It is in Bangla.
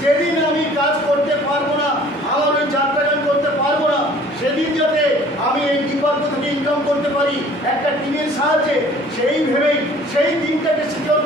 যেদিন আমি কাজ করতে পারবো না, আমার ওই যাত্রাগান করতে পারবো না, সেদিন যাতে আমি এই ডিপার্টমেন্ট থেকে ইনকাম করতে পারি একটা টিমের সাহায্যে, সেই ভেবেই সেই দিনটাকে সিকিউর